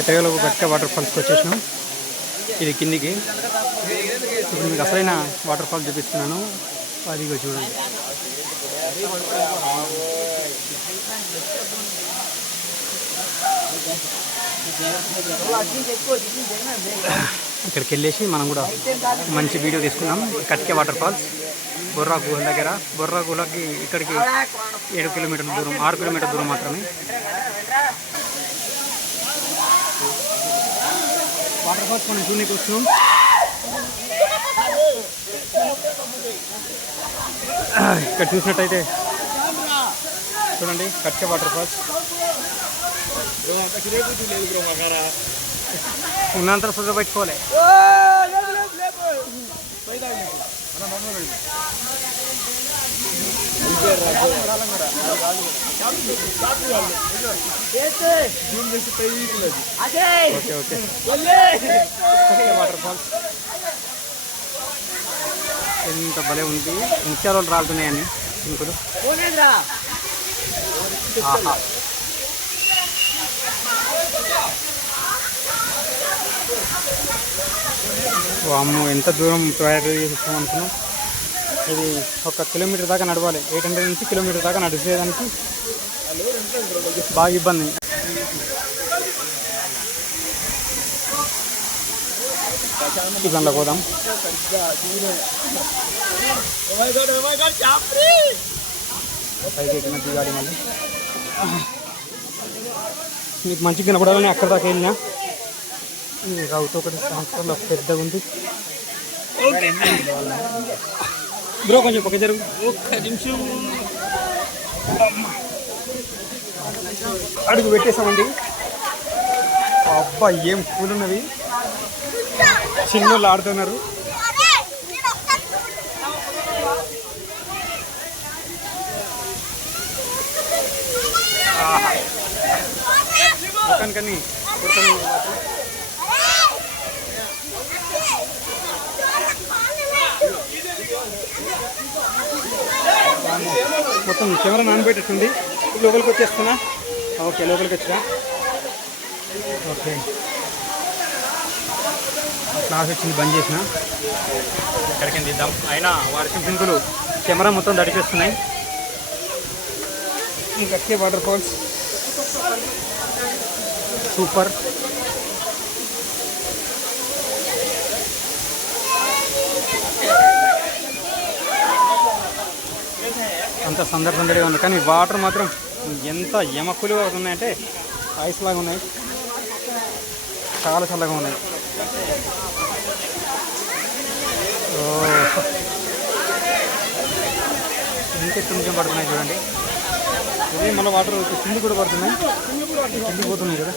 ఎట్టగలో గట్టిగా వాటర్ ఫాల్స్కి వచ్చేసినాం. ఇది కిందికి. ఇప్పుడు మీకు అసలైన వాటర్ ఫాల్ చూపిస్తున్నాను, అది చూడండి. ఇక్కడికి వెళ్ళేసి మనం కూడా మంచి వీడియో తీసుకున్నాం. కట్కే వాటర్ ఫాల్స్ బొర్రా గుహ దగ్గర. బొర్రా గుహకి ఇక్కడికి 7 కిలోమీటర్ల దూరం, 6 కిలోమీటర్ల దూరం మాత్రమే. వాటర్ ఫాల్స్ మనం చూడడానికి వస్తున్నాం. ఇక్కడ చూసినట్టయితే చూడండి కట్కే వాటర్ ఫాల్స్. ఉన్నంత శుద్ధ పెట్టుకోవాలి. వాటర్ ఫాల్స్ ఎంత భలే ఉంది. ముత్యాలు రాలుతున్నాయని ఇంకులు. వామ్మో, ఎంత దూరం ప్రయాణం చేస్తాం అనుకున్నాం. ఇది 1 కిలోమీటర్ దాకా నడవాలి. 800 నుంచి కిలోమీటర్ దాకా నడిచేదానికి బాగా ఇబ్బంది. ఇట్లా పోదాం. పైకి ఎక్కిన దిగాలి. మళ్ళీ మీకు మంచిగా కనపడాలని అక్కడ దాకా వెళ్ళినా. రౌత్ ఒకటి సంవత్సరాలు పెద్దగా ఉంది. బ్రో కొంచెం పక్క జరుగు. 1 నిమిషం అడుగు పెట్టేసామండి. అబ్బా ఏం పూలు ఉన్నవి. చిన్నోళ్ళు ఆడుతున్నారు. కానీ మొత్తం కెమెరా నానబెట్టేస్తుంది. లోపలికి వచ్చేస్తున్నా. ఓకే, లోపలికి వచ్చినా. ఓకే, క్లాస్ వచ్చింది, బంద్ చేసిన. ఎక్కడికి తీద్దాం. అయినా వర్షం సింకులు కెమెరా మొత్తం దడిపేస్తున్నాయి. ఇంకట్టే వాటర్ ఫాల్స్ సూపర్. అంత సందడిగా ఉంది. కానీ వాటర్ మాత్రం ఎంత ఎమక్కులుగా ఉన్నాయంటే ఐస్ లాగా ఉన్నాయి. చాలా చల్లగా ఉన్నాయి. ఇంకే కొంచెం పడుతున్నాయి చూడండి. ఇది మన వాటర్ కింది కూడా పడుతున్నాయి. కిందికి పోతున్నాయి కదా.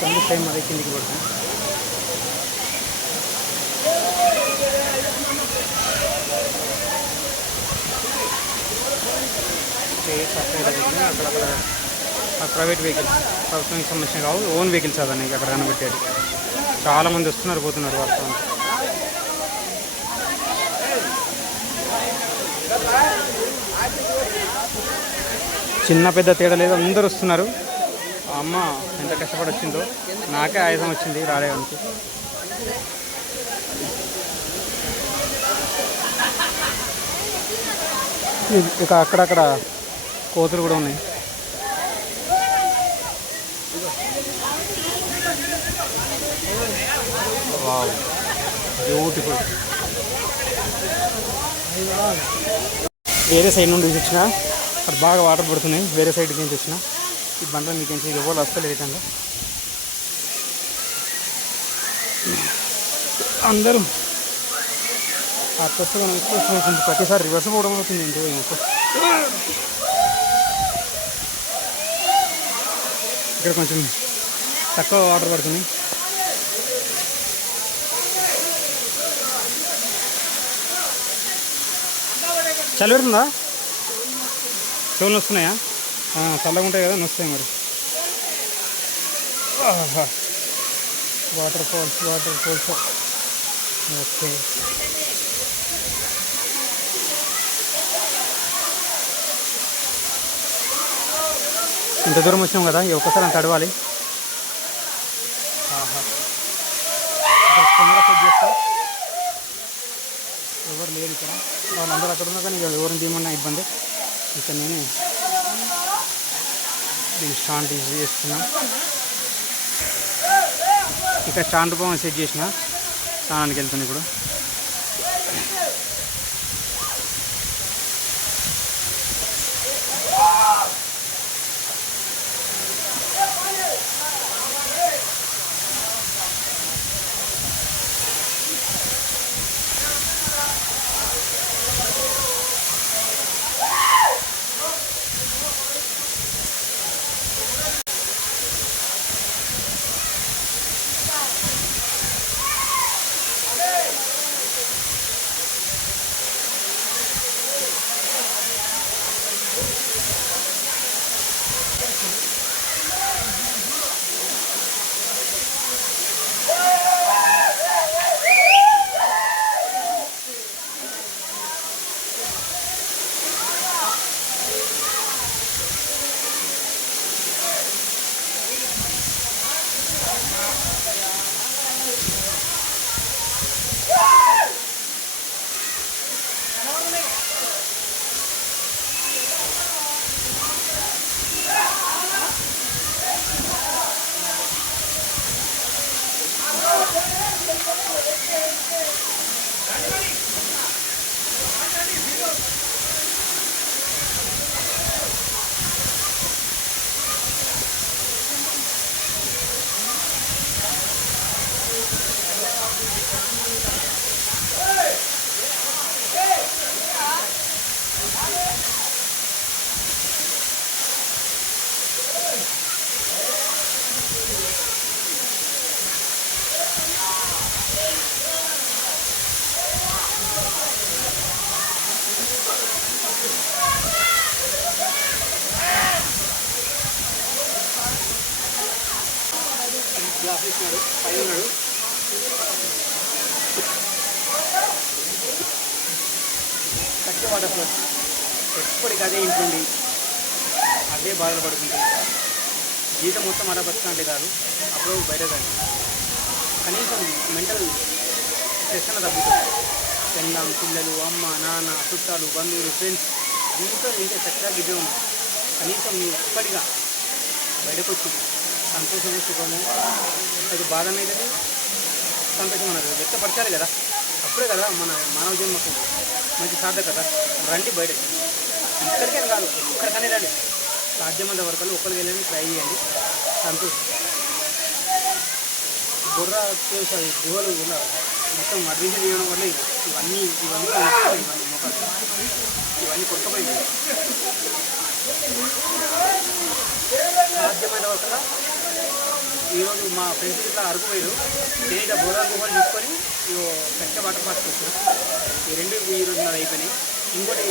కింది టైం అదే కిందికి పడుతుంది. అక్కడక్కడ ప్రైవేట్ వెహికల్స్, ప్రభుత్వానికి సంబంధించిన కావు, ఓన్ వెహికల్స్ అవన్నీ అక్కడ కనబెట్టేది. చాలామంది వస్తున్నారు, పోతున్నారు. వాస్తవం చిన్న పెద్ద తేడా లేదు, అందరు వస్తున్నారు. అమ్మ ఎంత కష్టపడి వచ్చిందో. నాకే ఆయాసం వచ్చింది రాలేదానికి. ఇక అక్కడక్కడ కోతులు కూడా ఉన్నాయి. Wow, beautiful. వేరే సైడ్ నుండి వచ్చిన అక్కడ బాగా వాటర్ పడుతున్నాయి. వేరే సైడ్కి నుంచి వచ్చిన ఈ బండ్లో మీకు నుంచి ఎవరు వస్తలేదు. విధంగా అందరూ ఆ ప్రస్తుతం ఎక్కువ ప్రతిసారి రివర్స్ పోవడం అవుతుంది. ఏంటో ఇక్కడ కొంచెం తక్కువ వాటర్ పడుతుంది. చలి పెడుతుందా? చెవులు వస్తున్నాయా? చల్లగా ఉంటాయి కదా, నొస్తాయి మరి. వాటర్ ఫాల్స్ ఓకే, ఇంత దూరం వచ్చినాం కదా, ఈ ఒక్కసారి అంత తడవాలి. కెమెరా సెట్ చేస్తా, ఎవరు లేరు ఇక్కడ, వాళ్ళందరూ అక్కడ ఉన్నా కానీ ఎవరిని తీయమన్నా ఇబ్బంది. ఇక్కడ నేను దీన్ని స్టాండ్ చేస్తున్నా. ఇక్కడ స్టాండ్ రూపం సెట్ చేసిన, స్నానానికి వెళ్తాను ఇప్పుడు. గ్లాస్ ఇచ్చినాడు, పైన ఉన్నాడు. కట్టి వాటర్ ఫ్లో ఎప్పటికి అదే ఇంట్లోండి అదే బాధలు పడుతుంది. జీతం మొత్తం అలా బతుకంటే కాదు, అప్పుడు బయట కానీ కనీసం మెంటల్ స్ట్రెస్ అన్న తగ్గుతుంది. పెళ్ళాం, పిల్లలు, అమ్మ, నాన్న, చుట్టాలు, బంధువులు, ఫ్రెండ్స్ దీంతో ఇంటే చక్కగా గిద్దే ఉంది. కనీసం మీరు ఎప్పటిగా బయటకు వచ్చి సంతోషము, సుఖము, అది బాధ అనేది సంతోషం అన్నది వ్యక్తపరచాలి కదా. అప్పుడే కదా మన మానవ జన్మకు మంచి సార్థకత. రండి బయటకి, ఇక్కడికైనా కాదు ఎక్కడికనే రండి, సాధ్యమంత వరకు ఒకరికి వెళ్ళని ట్రై చేయండి. సంతోషం. బుర్ర అది గుహలు కూడా మొత్తం అడ్వెంచర్ చేయడం వల్ల ఇవన్నీ మొక్కలు ఇవన్నీ కొట్టుకుపోయింది. సాధ్యమైన వరకు ఈరోజు మా ఫ్రెండ్స్ ఇట్లా అరకు పోయారు, తేజ బొర్రా గుహలు చూసుకొని పెద్ద వాటర్ పార్క్ వచ్చారు. ఈ రెండు ఈరోజు నాది అయిపోయినాయి. ఇంకోటి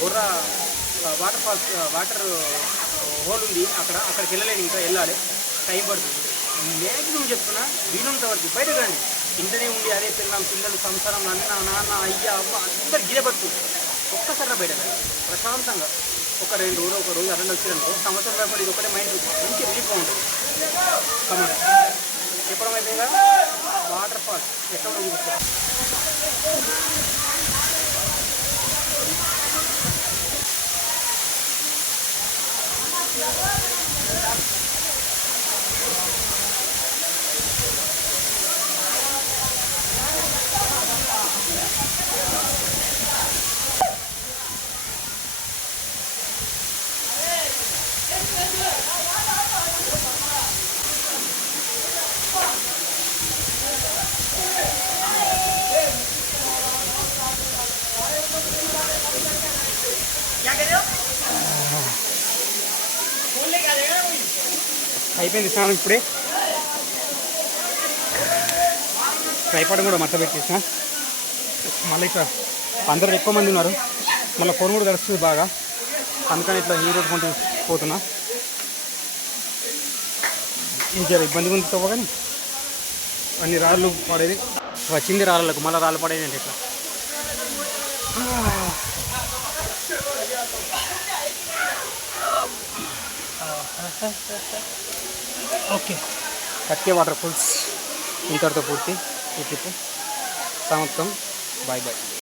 Borra waterfalls water hole ఉంది, అక్కడికి వెళ్ళలేని, ఇంకా వెళ్ళాలి, టైం పడుతుంది. మ్యాక్సిమం చెప్తున్నా వీలున్నంత వరకు బయటకు రండి. ఇంటనే ఉండి అదే పిల్లలు సంసారం, అన్న, నాన్న, అయ్య, అమ్మ అందరు గిరే పడుతూ ఒక్కసారి బయట ప్రశాంతంగా ఒక 2 రోజులు, ఒక రోజు అటెండ్ వచ్చిరనుకో, సంవత్సరం రాబడి ఇది ఒకటే మైండ్ మంచి రిలీఫ్గా ఉంటుంది. కమన్ చెప్పడం అయిపోయిందా? వాటర్ ఫాల్స్ ఎక్కడ చూపిస్తారు. అయిపోయింది స్నానం ఇప్పుడే. ట్రైపాడ్ కూడా మట్ట పెట్టేసిన. మళ్ళీ ఇక్కడ అందరు ఎక్కువ మంది ఉన్నారు, మళ్ళీ ఫోన్ కూడా గడుస్తుంది బాగా, అందుకని ఇట్లా ఈ రోడ్ కొంటూ పోతున్నా. ఏం చేయాలి, ఇబ్బందిగా ఉంది తవ్వ, కానీ అన్ని రాళ్ళు పడేది. వచ్చింది రాళ్ళకు మళ్ళీ రాళ్ళు పడేయండి ఇట్లా. ఓకే, కట్కే వాటర్ ఫాల్స్ ఇంతటితో పూర్తి ఈ ట్రిప్ సమాప్తం. Bye bye.